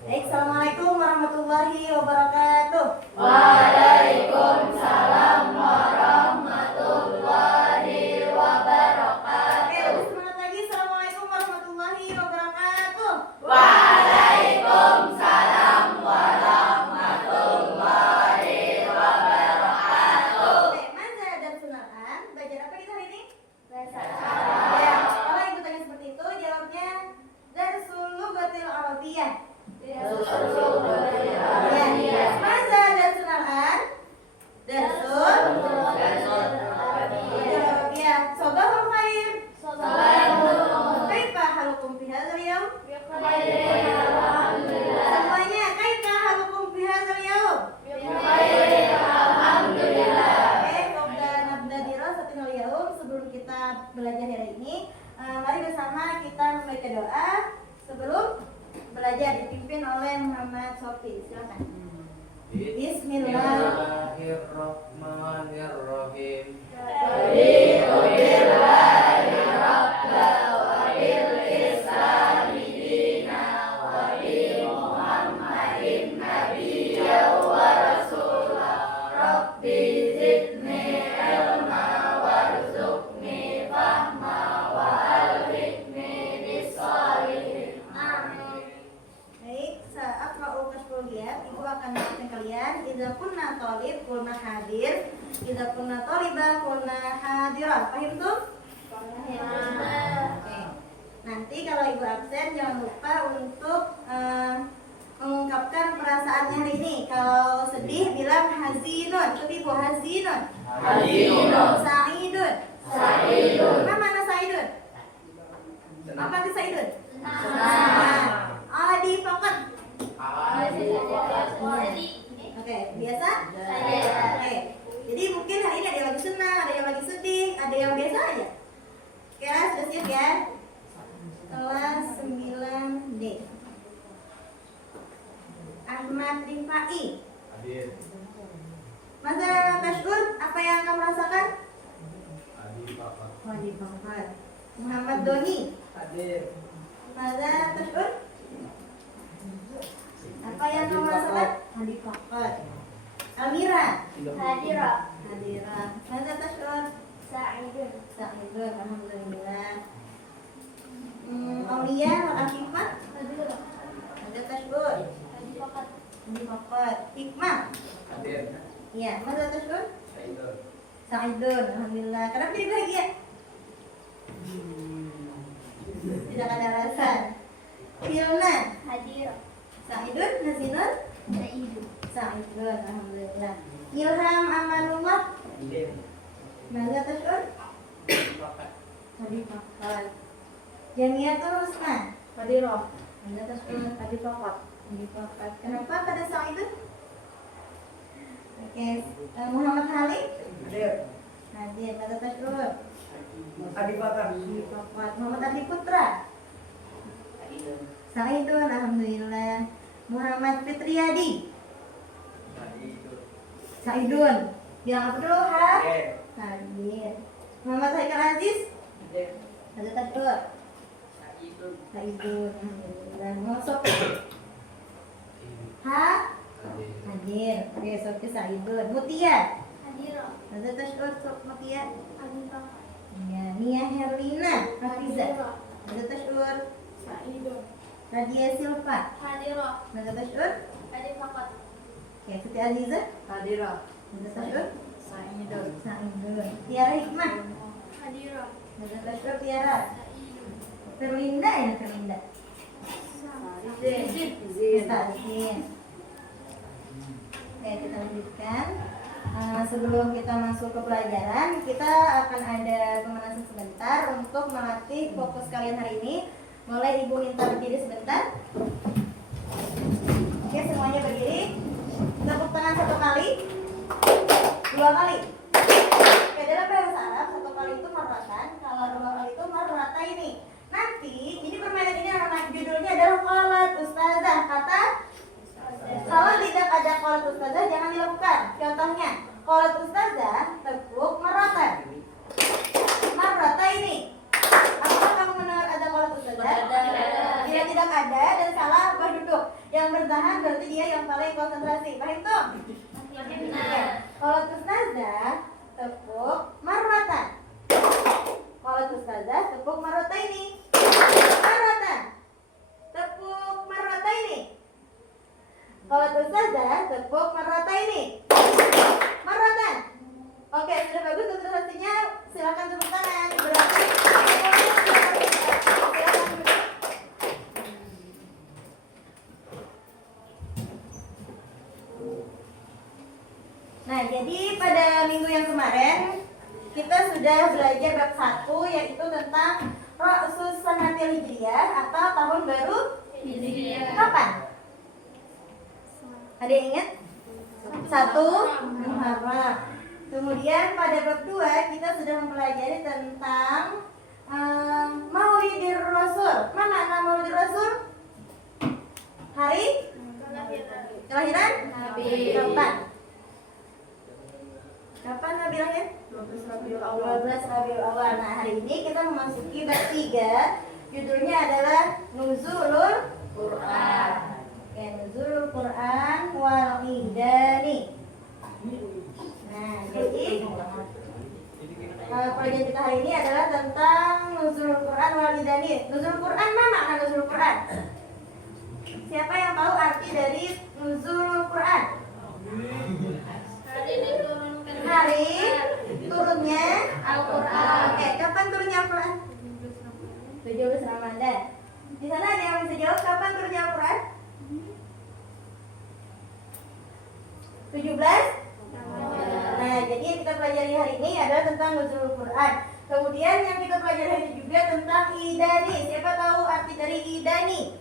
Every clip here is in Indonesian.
Baik, assalamualaikum warahmatullahi wabarakatuh. Waalaikumsalam warahmatullahi wabarakatuh. Lebih semangat lagi, assalamualaikum warahmatullahi wabarakatuh. Waalaikumsalam warahmatullahi wabarakatuh. Mana dan sunahan? Belajar apa kita hari ini? Bahasa Ya, kalau ibu tanya seperti itu, jawabnya Darsul Lughatil Arabiyyah. Ya, Maza dan sunahan? Darsul Lughatil Arabiyyah. Sabahul khair. Kaifa halukum fi hadzal yaum? Semuanya, kaifa halukum fi hadzal yaum? Oke, qabla nabda dirasatil yaum, sebelum kita belajar hari ini, mari bersama kita membaca doa sebelum belajar, dipimpin oleh Muhammad Sofi. Silakan. Bismillahirrahmanirrahim. Baik, saat mau kaskuliah, ibu akan mengajarkan kalian. Idza kunna thalib, kunna hadir. Idza kunna thalibah, kunna hadirat. Paham tuh? Oke. Nanti kalau ibu absen, jangan lupa untuk mengungkapkan perasaannya hari ini. Kalau sedih, bilang hazinun. Coba ibu, hazinun. Sa'idun. Mana Sa'idun? Apa arti Sa'idun? Adi fakat. Oke, biasa? Oke. Jadi mungkin hari ini ada yang lagi senang, ada yang lagi sedih, ada yang biasa aja. Oke, sudah siap ya? Kelas 9D. Ahmad Rifai. Hadir. Masa Tashkur, apa yang kamu rasakan? Hadir Bapak. Adi fakat. Muhammad Doni. Hadir. Masa Tashkur? Apa yang kamu rasakan? Adi fakat. Amira. Hadira. Masa Tashkur? Sa'idun, alhamdulillah. Aulia, Akifah. Masa Tashkur? Adi fakat. Hikmah. Hadir. Iya, masa Tashkur? Saidul. Sa'idun, alhamdulillah. Kenapa jadi bahagia? Tidak ada alasan. Hilna. Sa'idun, Nazinun. Sa'idun, alhamdulillah. Ilham Amanullah. Hadir. Masa Tashkur? Bapak. Adi fakat. Jamiatul Husna. Hadirah, Masa Tashkur? Adi Fakat. Adi fakat. Kenapa pada Sa'idun? Oke, Muhammad Halim. Hadir. Hadir. Masa Tashkur? Adi Bakar. Adi fakat. Muhammad Adi Putra. Sa'idun, alhamdulillah. Muhammad Fitriyadi. Hadir. Sa'idun. Bilang apa dulu, ha? Hadir. Hadir. Muhammad Haikal Aziz. Hadir. Ada Tashkur. Saidul. Sa'idun, alhamdulillah. Muhammad Sofi. Ha? Hadir. Hadir. Oke, Sofi Sa'idun. Mutia. Ada Tashkur, Mutia. Ya, Nia Herlina Hafiza. Ada Tashkur. Radia Silva. Ada Tashkur. Oke, Siti Aziza. Hadirah, Ada Tashkur. Sa'idun, Sa'idun. Tiara Hikmah. Ada Tashkur Tiara. Terlinda ya, Terlinda. Mustazin. Oke, kita lanjutkan. Sebelum kita masuk ke pelajaran, kita akan ada pemanasan sebentar untuk melatih fokus kalian hari ini. Mulai ibu minta berdiri sebentar. Oke, semuanya berdiri. Tepuk tangan 1 kali, 2 kali. Oke, dalam bahasa Arab 1 kali itu marratan, kalau 2 kali itu marrata ini. Nanti, ini permainan ini nama judulnya adalah qalat ustazah. Kata kalau tidak ada qalat ustazah jangan dilakukan. Contohnya, qalat ustazah tepuk marratan. Marrata ini. Apakah kamu mendengar ada qalat ustazah? Bila tidak ada dan salah, duduk. Yang yang bertahan berarti dia yang paling konsentrasi. Paham tuh? Kalau ustazah tepuk marwatan. Kalau ustazah tepuk marwata ini. Marwatan. Tepuk marwata ini. Kalau ustazah tepuk marwata ini. Marwatan. Oke, sudah bagus konsentrasinya. Silakan tepuk tangan. Berarti silakan duduk. Nah, jadi pada minggu yang kemarin kita sudah belajar bab 1 yaitu tentang Ra'sus Sanatil Hijriyah atau tahun baru kapan? Ada yang ingat? 1 Muharram. Kemudian pada bab 2 kita sudah mempelajari tentang Maulidir Rasul. Mana nama Maulidir Rasul? Hari kelahiran Nabi. Kapan Nabi lahir? 12 Rabiul Awal. Nah, hari ini kita memasuki bab 3. Judulnya adalah Nuzulul Quran. Oke, Nuzulul Quran wal Idani. Nah, jadi pelajaran kita hari ini adalah tentang Nuzulul Quran wal Idani. Nuzulul Quran, mana makna Nuzulul Quran? Siapa yang tahu arti dari Nuzulul Quran? Hari turunnya Al-Quran. Oke, kapan turunnya Al-Quran? 17 Ramadan. Di sana ada yang bisa jawab kapan turunnya Al-Quran? 17 Nah, jadi yang kita pelajari hari ini adalah tentang Nuzulul Quran. Kemudian yang kita pelajari hari ini juga tentang Idani. Siapa tahu arti dari Idani?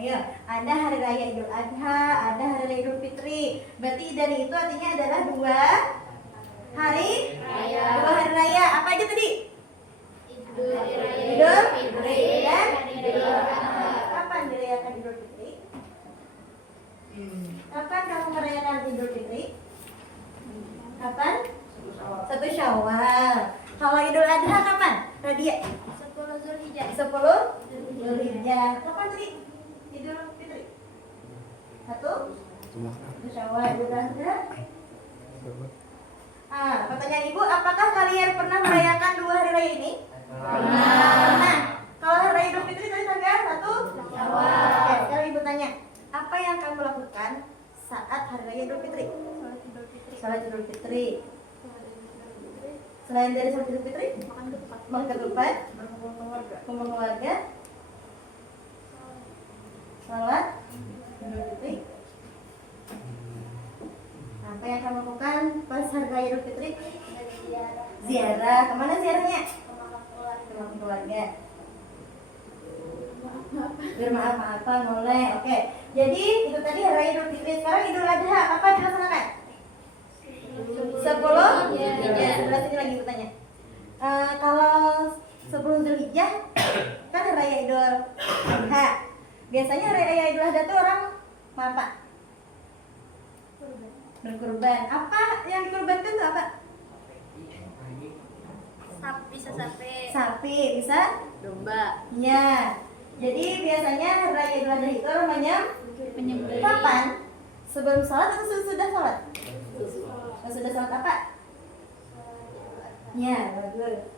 Ayo, ada hari raya Idul Adha, ada hari raya Idul Fitri. Berarti Idani itu artinya adalah dua hari raya. Apa aja tadi? Idul Fitri dan Idul Adha. Kapan dirayakan Idul Fitri? Kapan kamu merayakan Idul Fitri? Kapan? 1 Syawal. Kalau Idul Adha kapan? Radia? 10 Zulhijjah. 10 Zulhijjah. Kapan tadi? Idul Fitri? 1 Syawal. Idul Adha? Pertanyaan Ibu, apakah kalian pernah merayakan 2 hari raya ini? Pernah. Kalau hari raya Idul Fitri tadi tanggal 1 Syawal. Oke, sekarang Ibu tanya, apa yang kamu lakukan saat hari raya Idul Fitri? Salat Idul Fitri. Selain dari salat Idul Fitri, makan ketupat, kumpul keluarga, salat Idul Fitri. Apa yang kamu lakukan pas hari raya Idul Fitri? Ziarah. Kemana ziarahnya? Ke keluarga. Bermaaf-maafan boleh. Oke. Jadi itu tadi hari raya Idul Fitri. Sekarang Idul Adha apa dilaksanakan? 10 Sebelah sini lagi bertanya. Kalau 10 Zulhijjah kan hari raya Idul Adha. Biasanya hari raya Idul Adha itu orang mau apa? Berkurban. Apa yang dikurbankan itu apa? Bisa sapi. Sapi, bisa Domba. ya. Jadi biasanya hari raya Idul Adha itu namanya Penyembelih. kapan? Sebelum sholat atau sesudah sholat? Sesudah sholat apa? Ya, bagus.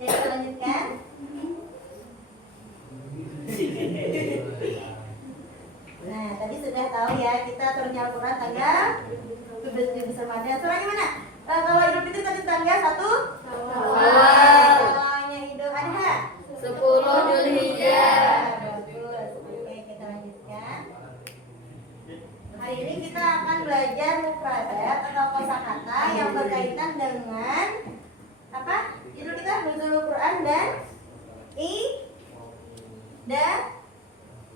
Jadi kita lanjutkan. Nah, tadi sudah tahu ya kita turunnya Al-Quran tanggal 17 Ramadan. Surahnya mana? Kalau Idul Fitri tadi tanggal 1 Syawal. Kalau Idul Adha 10 Zulhijjah. Bagus. Oke, kita lanjutkan. Hari ini kita akan belajar mufradat atau kosakata yang berkaitan dengan apa? Judul kita Nuzulul Quran dan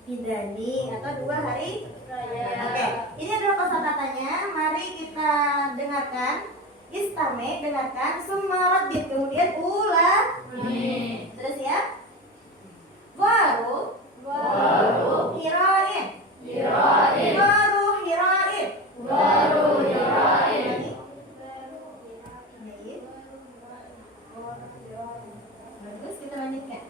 Idani atau 2 hari raya. Oke, ini adalah kosakatanya. Mari kita dengarkan. Istame, dengarkan. Summa raddid, kemudian ulangi. Sudah siap? Waru hirain. Waru hirain. Bagus, kita lanjutkan.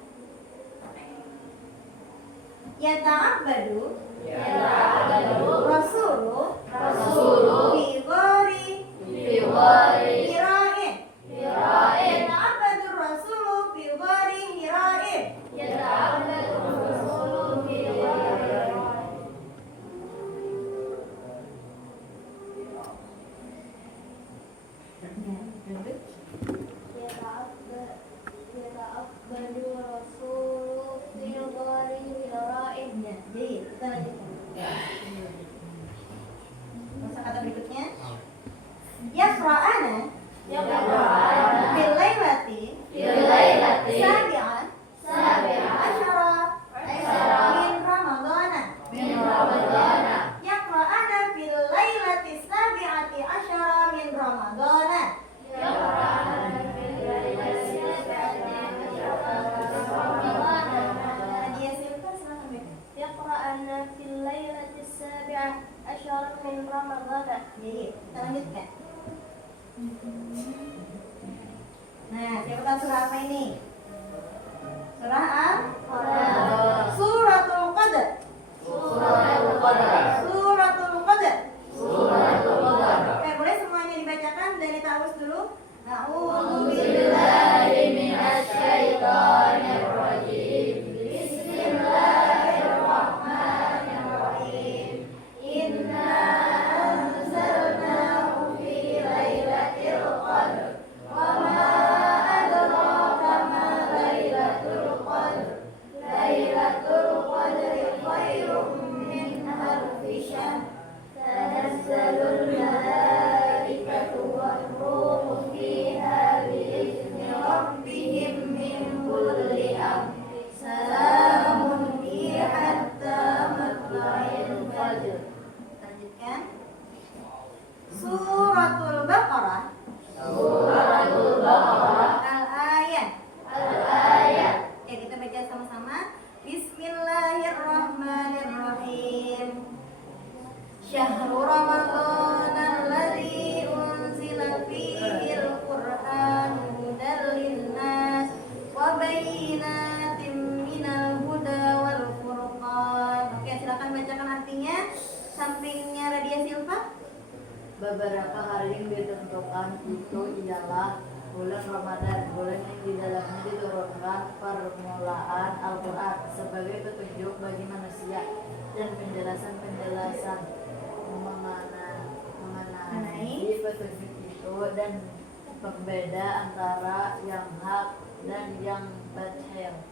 Yata'abbadu Yata'abbadu Rasulu Rasulu Bi ghori Hira'in Yata'abbadu Rasulu bi ghori Hira'in. Ya, jadi kita lanjutkan. Kosakata berikutnya. Yaqra'ana bil lailati sabi'an asyara min ramadana. Yaqra'ana bil lailati sabi'ati asyara min ramadana. Nadia Silva, silakan baca. Yaqra'ana fil lailati sabi'ah asyara min ramadana. Jadi, kita lanjutkan. Nah, siapa tahu surah apa ini? Surah Suratul Qadar. Suratul Qadar. Oke, boleh semuanya dibacakan dari ta'awuz dulu. A'udzu billahi minasyaitonir rajim. Bismillahirrahmanirrahim. Inna anzalnahu fi lailatul qadr. Wa ma adraka ma lailatul qadr. Lailatul qadri khairum min alfi syahr. Tanazzalul malaikatu war-ruhu fiha bi'izni rabbihim min kulli amr. Salamun hiya hatta matla'il fajr. Lanjutkan. Suratul Baqarah. Al-ayat. Ya, kita baca sama-sama. Bismillahirrahmanirrahim. Syahrul Ramadan alladzi unzila fihil Qur'an hudan linnas wa bayyinatin minal huda wal furqan. Oke, silakan bacakan artinya. Sampingnya Radia Silva. Beberapa hari yang ditentukan itu ialah bulan Ramadan, bulan yang di dalamnya diturunkan permulaan Al-Quran sebagai petunjuk bagi manusia dan penjelasan-penjelasan mengenai petunjuk itu dan pembeda antara yang hak dan yang batil.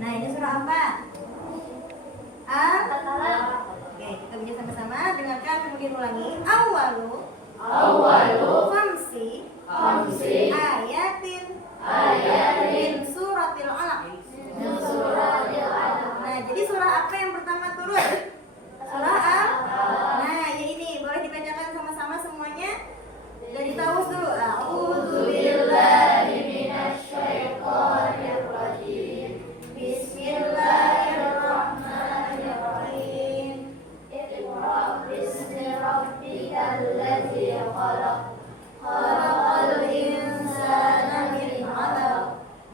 Nah, ini surah apa? Oke, kita baca sama-sama. Dengarkan kemudian ulangi. Awalu khamsi ayatin min suratil alaq. Nah, jadi surah apa yang pertama turun? Surah Al. Nah, ya ini boleh dibacakan sama-sama semuanya. Dari ta'awuz dulu. A'udzu billahi minasyaitonir rajim. Bismillahirrahmanirrahim. Iqra bismi rabbikal ladzi khalaq. Khalaqal insana min 'alaq.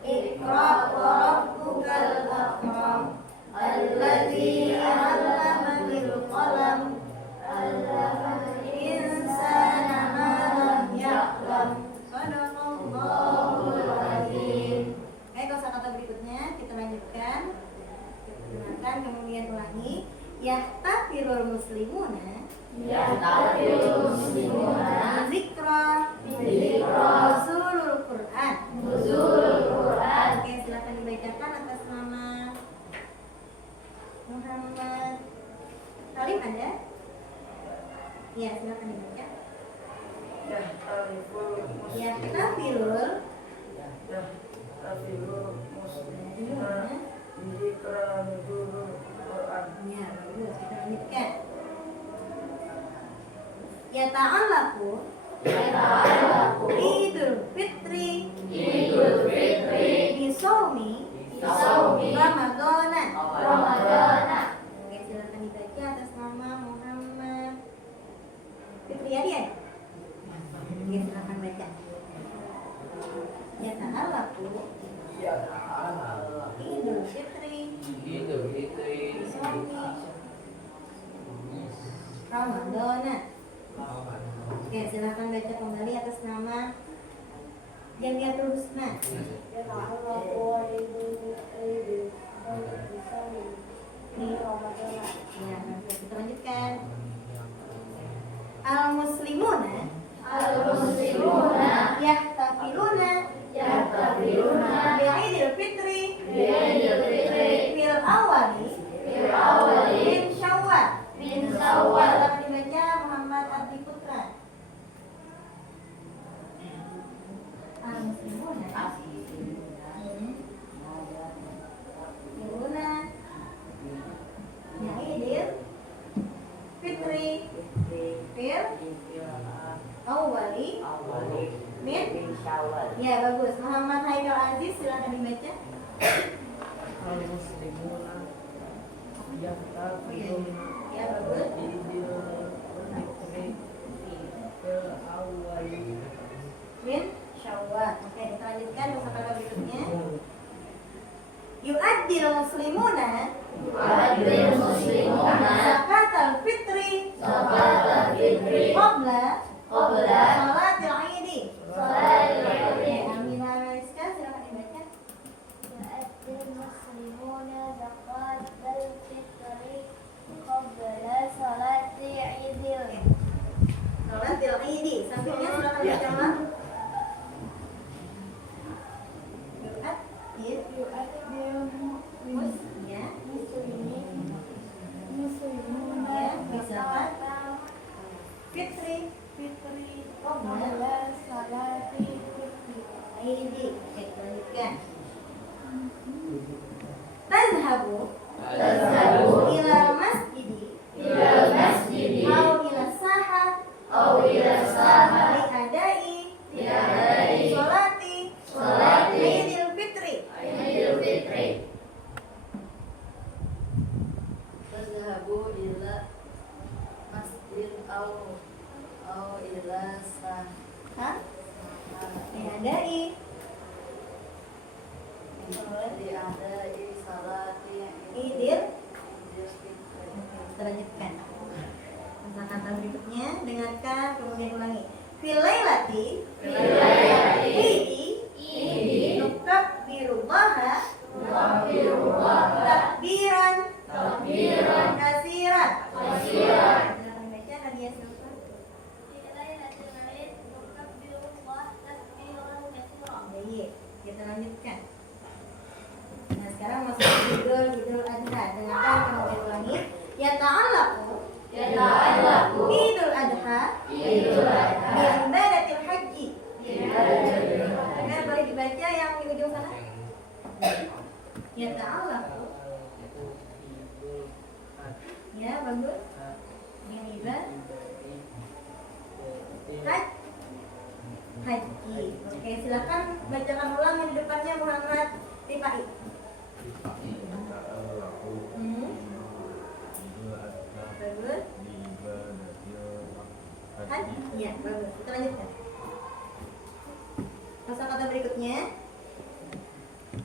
Iqra wa rabbukal akram. Alladzi 'allama bil qalam. 'allamal insana ma lam ya'lam. Shadaqallahul 'azim. Oke, kosakata berikutnya kita lanjutkan. Dengarkan kemudian ulangi. Yahtafirul muslimuna Zikra Nuzulul Quran. Oke, silakan dibacakan atas nama Muhammad Salim ada? Ya, silakan dibaca. Yahtafirul Ya, bagus. Kita lanjutkan. Yata'allaqu Idul Fitri Bisaumi Ramadana. Oke, silakan dibaca atas nama Muhammad Fitriadi ya? Oke, silakan baca. Yata'allaqu Idul Ramadana. Oke, silakan baca kembali atas nama Jamiatul Husna. Ya, kita lanjutkan. Al-muslimuna yahtafiluna bi'idil fitri fil awali min syawal. Silakan dibaca Muhammad Abdi Putra. Al-muslimuna yahtafiluna bi'idil fitri fil awali min. Ya, bagus. Muhammad Haikal Aziz, silakan dibaca. Al-muslimuna yahtafiluna Ya, bagus. Min Syawal. Oke, kita lanjutkan kosakata berikutnya. Yu'addil muslimuna zakatal fitri qabla salatil Aidi. Oke, Amina Mariska, silakan dibaca. Salatil Aidi. Sampingnya silakan dibaca ulang. Ya. Ya, bisa kan? Fitri qabla Aidi. Oke, kita lanjutkan. Tazhabu ila masjidi au ila saha liadai sholati Aidil Fitri. Tazhabu ila masjid au ila Hah? Liadai diadai salati Aidil. Kita lanjutkan. Kata berikutnya, dengarkan kemudian ulangi. Filailati Idi nukabbirullaha takbiran kasiran. Silakan baca Nadia Silva. Baik, kita lanjutkan. Nah, sekarang masuk ke Idul Adha. Dengarkan kemudian ulangi. Yata'allaqu Idul Adha bi ibadatil haji. Nah, boleh dibaca yang di ujung sana. Yata'allaqu. Ya, bagus. Yang haji. Oke, silakan bacakan ulang yang di depannya Muhammad Rifai. Bagus. Haji. Ya, bagus. Kita lanjutkan. Kosakata berikutnya.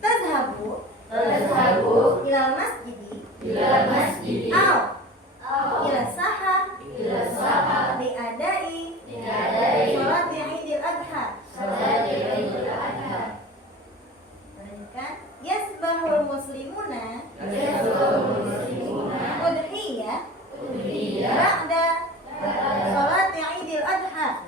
Tazhabu ilal masjidi au ila saha liadai sholati Aidil Adha. Lanjutkan. Yasbahul muslimuna udhiyah ba'da sholati Aidil Adha.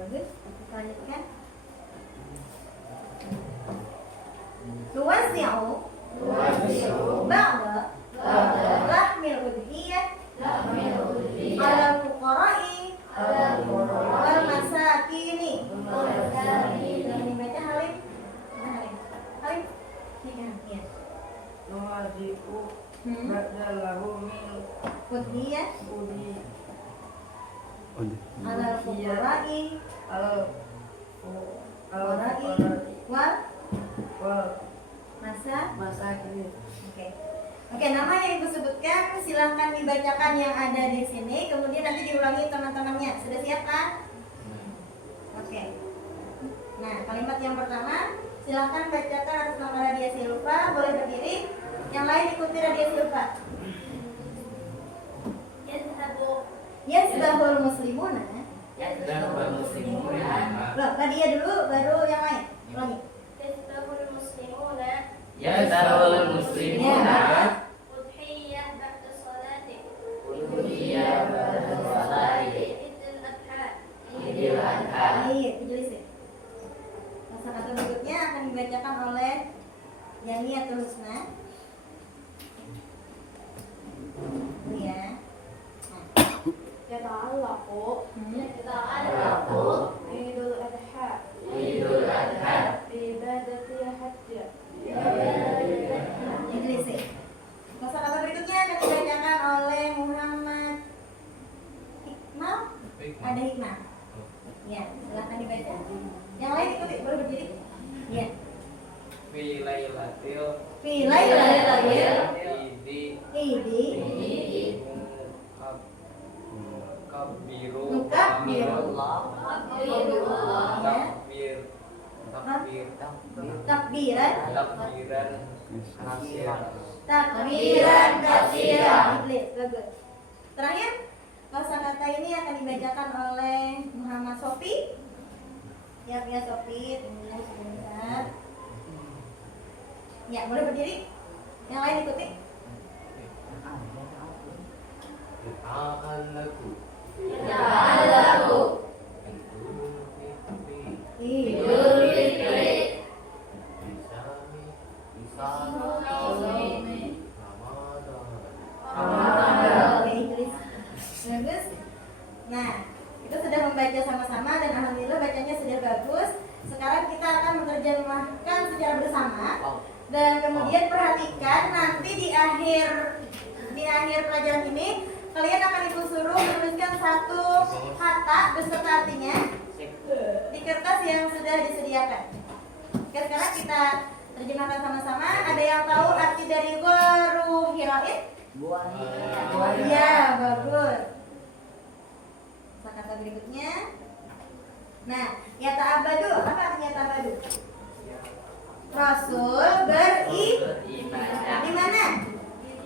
Bagus, kita lanjutkan. Tuwasi'u ba'da lahmil udhiyah ala fuqara'i wal masakini. Yang dibaca Halim. Halim. Ya. Nuwazi'u ba'dalahu min Udhiyah udi ala fuqara'i wal masakin. Oke, nama yang ibu sebutkan silahkan dibacakan yang ada di sini, kemudian nanti diulangi teman-temannya. Sudah siap kan? Oke. Nah, kalimat yang pertama silahkan bacakan atas nama Radia Silva, boleh berdiri. Yang lain ikuti Radia Silva. Yasbahul muslimuna. Loh, Radia dulu baru yang lain. Ulangi. Yasbahul muslimuna. Idul Adha. Baik, dijelasin. Kata berikutnya akan dibacakan oleh Yaniatul Husna. Ya. Yata'allaqu Idul Adha Idul Adha. Ibadati hajjah. Dijelasin. Kata berikutnya akan dibacakan oleh Muhammad Hikmal. Ada Hikmah. Ya, silahkan dibaca. Yang lain ikuti, baru berdiri. Ya. Fi lailatil Idi. Kabbiru Mukabirullah. Takbiran. Takbiran katsiran. Bagus. Terakhir, kosakata ini akan dibacakan oleh Muhammad Sofi. Ya, Sofi, tunggu sebentar. Ya, boleh berdiri. Yang lain ikuti. Ta'alaku Idul Fitri. Oke, Inggris. Bagus. Nah, kita sudah membaca sama-sama dan alhamdulillah bacanya sudah bagus. Sekarang kita akan menerjemahkan secara bersama. Dan kemudian perhatikan nanti di akhir pelajaran ini kalian akan ibu suruh menuliskan satu kata beserta artinya di kertas yang sudah disediakan. Oke, sekarang kita terjemahkan sama-sama. Ada yang tahu arti dari gharu hirain? Iya, bagus. Kata berikutnya. Nah, ya ta'abadu, apa artinya ta'abadu? Rasul beribadah. Di mana?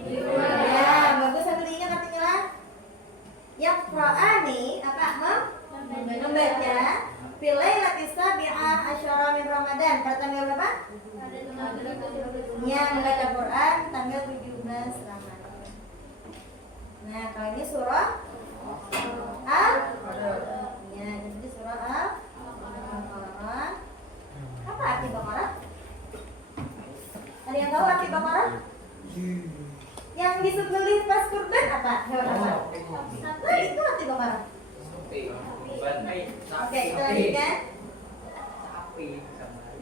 Ya, bagus, sambil diingat artinya lah. Yaqra'ani, apa? Membaca. Filailatis sabi'ah asyara min Ramadan. Pada tanggal berapa? Ya, membaca Quran tanggal 17 Ramadan. Nah, kalau ini surah Al. Ya, jadi surah Al-Baqarah. Apa arti Baqarah? Ada yang tahu arti Baqarah? Yang disembelih pas kurban apa? Hewan apa? Nah, itu arti Baqarah. Oke, kita lanjutkan.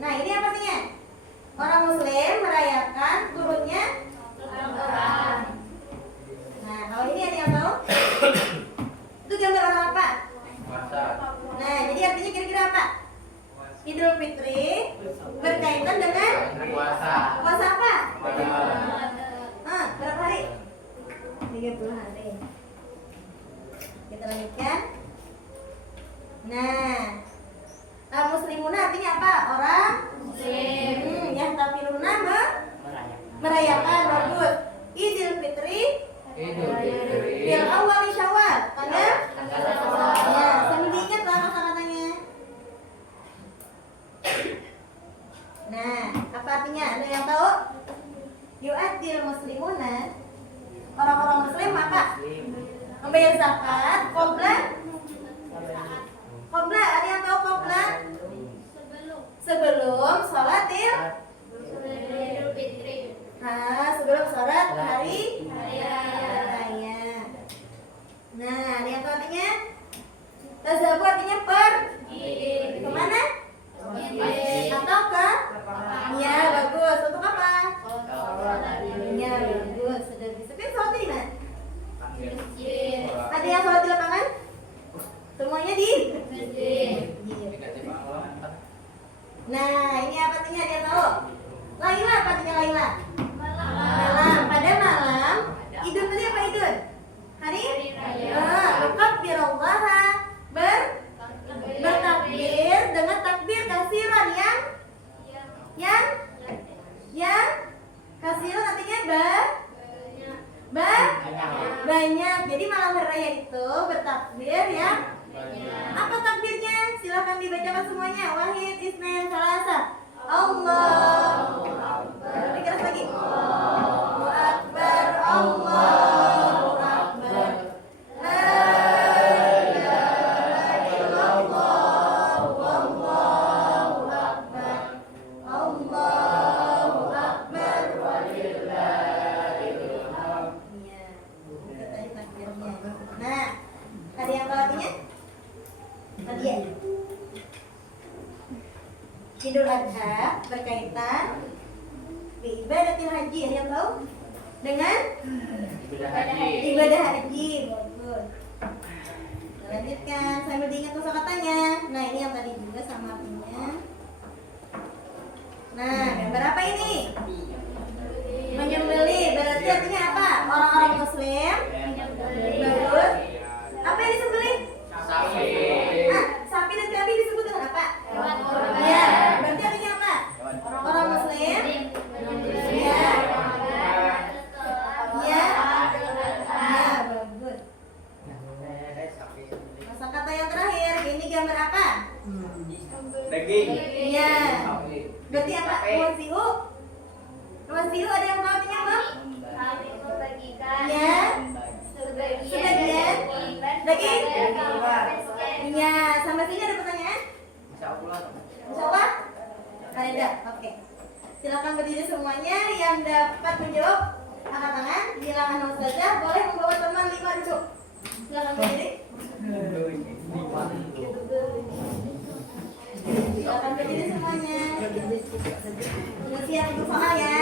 Nah, ini apa artinya? Orang Muslim merayakan turunnya Al-Quran. Nah, kalau ini ada yang tahu? Itu gambar orang apa? Nah, jadi artinya kira-kira apa? Idul Fitri berkaitan dengan puasa apa? Berapa hari? 30 hari. Kita lanjutkan. Nah, muslimuna artinya apa? Orang Muslim. Yang tafiluna merayakan. Bagus. Idul Fitri bil awal Syawal. Tanggal? Ya, sambil diingat lah kata-katanya. Nah, apa artinya? Ada yang tahu? Yu'addil muslimuna. Orang-orang muslim apa? Membayar zakat. Qobla. Ada yang tahu qobla? Sebelum sholatil sebelum sholat hari raya. Nah, ada yang tahu artinya? Tazabu artinya kemana? Atau ke? Ya, bagus. Untuk apa? Ya, bagus. Sudah bisa. Kan sholat di mana? Ada yang sholat di lapangan? Semuanya di masjid. Nah, ini apa artinya? Ada yang tahu? Laila, apa artinya Laila? Malam. Pada malam. Idul tadi apa idul? Hari raya. Bertakbirullah. Bertakbir dengan takbir kasir Jadi malam hari raya itu bertakbir ya. Apa takbirnya? Silahkan dibacakan semuanya. Wahid, Isnain, Salasa. Allahu Akbar. Lebih keras lagi. Allahu Akbar. Allahu Akbar. La ilaha illallah. Wallahu Akbar. Allahu Akbar. Walillahil hamd. Iya. Itu tadi takbirnya. Nah, ada yang tahu artinya? Tadi ya. Idul Adha berkaitan di ibadatil haji. Ada yang tahu? Dengan ibadah haji. Bagus. Kita lanjutkan sambil diingat kosakatanya. Nah, ini yang tadi juga sama artinya. Nah, gambar apa ini? Menyembelih. Berarti artinya apa? Orang-orang muslim. Bagus. Apa yang disembelih? Sapi. Sapi dan kambing disebut dengan apa? Ya, berarti artinya apa? Orang muslim. Ya. Ya. Ya, bagus. Kosakata yang terakhir, ini gambar apa? Daging. Iya. Berarti apa? Wasiu. Wasiu ada yang tahu artinya, Bang? Ya. Sebagian. Daging. Iya, sampai sini ada pertanyaan? Insya Allah? Ada. Oke. Silakan berdiri semuanya. Yang dapat menjawab angkat tangan. Bilangan ustazah boleh membawa teman 5 duduk. Silakan berdiri. Silakan berdiri semuanya. Sudah siap untuk soal ya?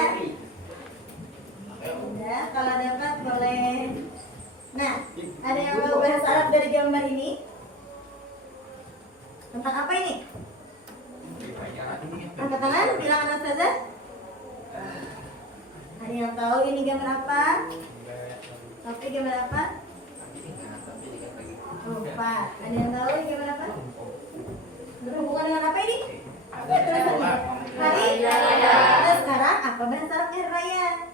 Udah, kalau dapat boleh. Nah, ada yang mau bahasa Arab dari gambar ini? Tentang apa ini? Angkat tangan, bilangan ustazah. Ada yang tahu ini gambar apa? Oke, gambar apa? Lupa. Ada yang tahu ini gambar apa? Berhubungan dengan apa ini? Tulisannya. Hari Raya. Nah, sekarang apa bahasa Arabnya hari raya?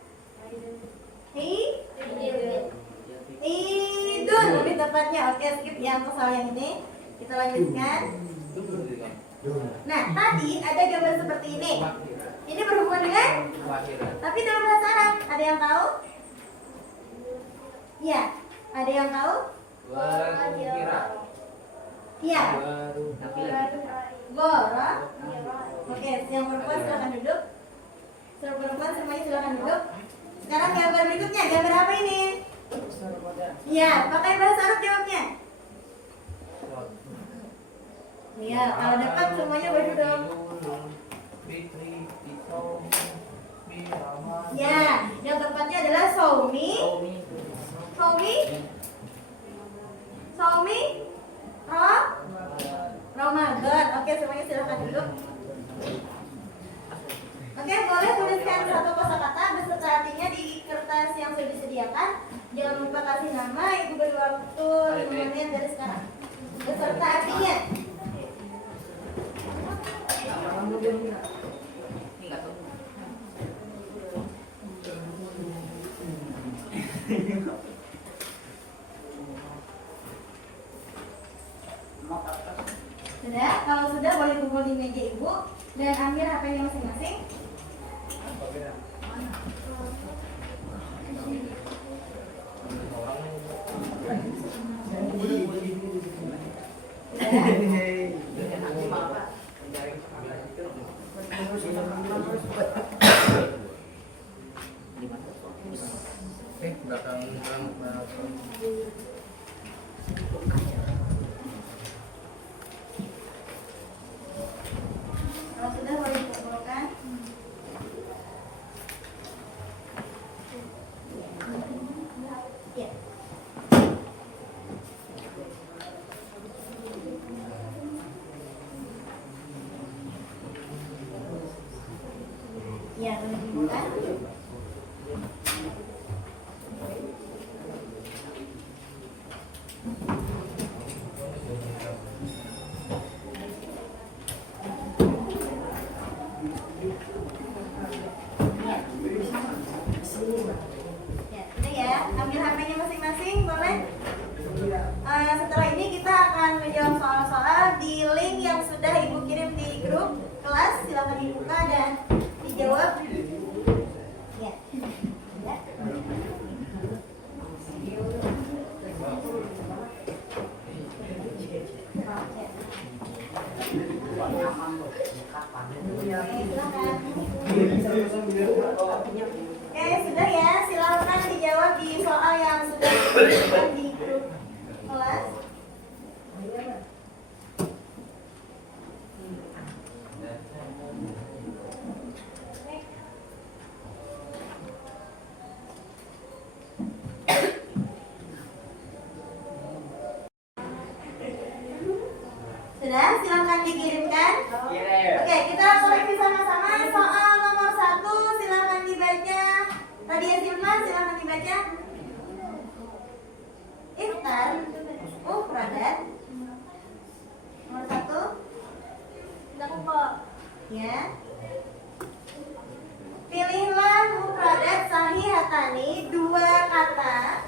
Idul, lebih tepatnya. Oke, skip ya untuk soal yang ini. Kita lanjutkan. Nah, tadi ada gambar seperti ini. Ini berhubungan dengan? Tapi dalam bahasa Arab, ada yang tahu? Iya, ada yang tahu? Iya. Gora. Oke, yang perempuan silakan duduk. Yang perempuan semuanya silakan duduk. Sekarang gambar berikutnya, gambar apa ini? Iya, pakai bahasa Arab jawabnya. Iya, kalau dapat semuanya baju dong. Ya, yang tepatnya adalah Saumi. Ramadan. Oke, semuanya silakan duduk. Oke, boleh tuliskan satu kosakata beserta artinya di kertas yang sudah disediakan. Jangan lupa kasih nama, ibu beri waktu 5 menit dari sekarang. Beserta artinya. Sudah, kalau sudah boleh kumpul di meja ibu dan ambil HP-nya masing-masing. Kalau sudah boleh dikumpulkan. Ya. Ya, boleh dikumpulkan. Ya, ini ya, ambil HP-nya masing-masing, boleh? silakan. Oke, sudah ya. Silakan dijawab di soal yang sudah diberikan di grup kelas. Sudah, silakan dikirimkan. Kirim. Oke, kita koreksi sama-sama soal nomor 1. Silakan dibaca. Radia Silman, silakan dibaca. Iftar, mufradat. Nomor 1. Ya. Pilihlah mufradat sahihatani, 2 kata.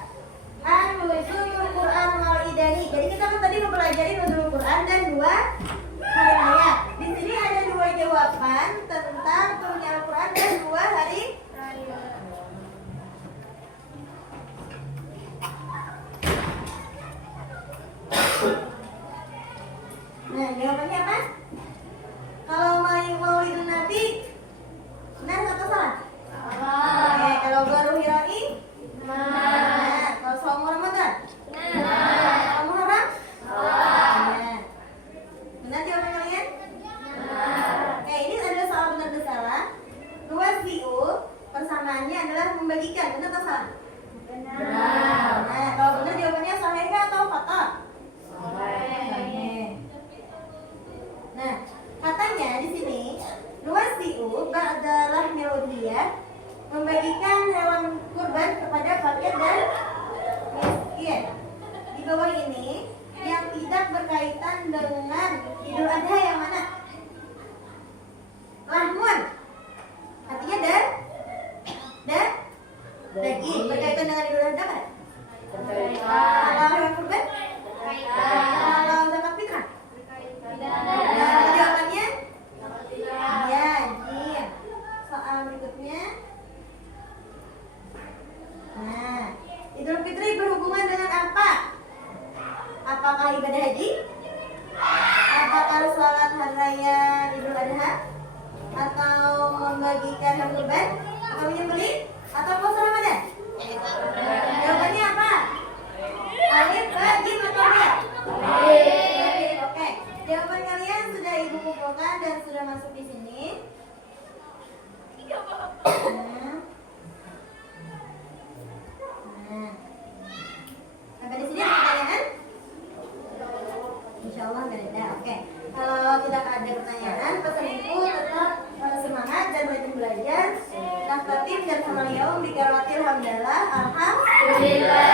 An-nuzulul Quran wal idani. Jadi kita kan tadi mempelajari nuzulul Quran dan 2 hari raya. Di sini ada 2 jawaban tentang turunnya Al-Quran dan 2 hari raya. Nah, jawabannya apa? Kalau Maulidun Nabi benar atau salah? Oke, kalau baru Hiroi? Nah, kalau Saum Ramadan? Kalau Muharram? Nah. Benar jawaban kalian? Oke, ini adalah soal benar dan salah. Luas VU persamaannya adalah membagikan, benar atau salah? Benar. Nah, kalau benar jawabannya sahih atau khata? Sahih. Nah, katanya di sini luas VU adalah melodiyah membagikan hewan kurban kepada fakir dan miskin. Di bawah ini yang tidak berkaitan dengan Idul Adha yang mana? Lahmun. Artinya daging. Berkaitan dengan Idul Adha kan? Kalau hewan kurban? Kalau zakat fitrah? Nah, jawabannya? Ya, jim. Soal berikutnya. Nah, Idul Fitri berhubungan dengan apa? Apakah ibadah haji? Apakah sholat hari raya Idul Adha? Atau membagikan hewan kurban? Atau menyembelih? Atau puasa Ramadan? Jawabannya apa? Alif, ba, jim, atau ya? Oke, jawaban kalian sudah ibu kumpulkan dan sudah masuk di sini. Sampai di sini ada pertanyaan? Insya Allah nggak ada. Oke. Kalau tidak ada pertanyaan, pesan ibu tetap semangat dan rajin belajar. Naftatim dan samal yaum bikarotil hamdalah. Alhamdulillah.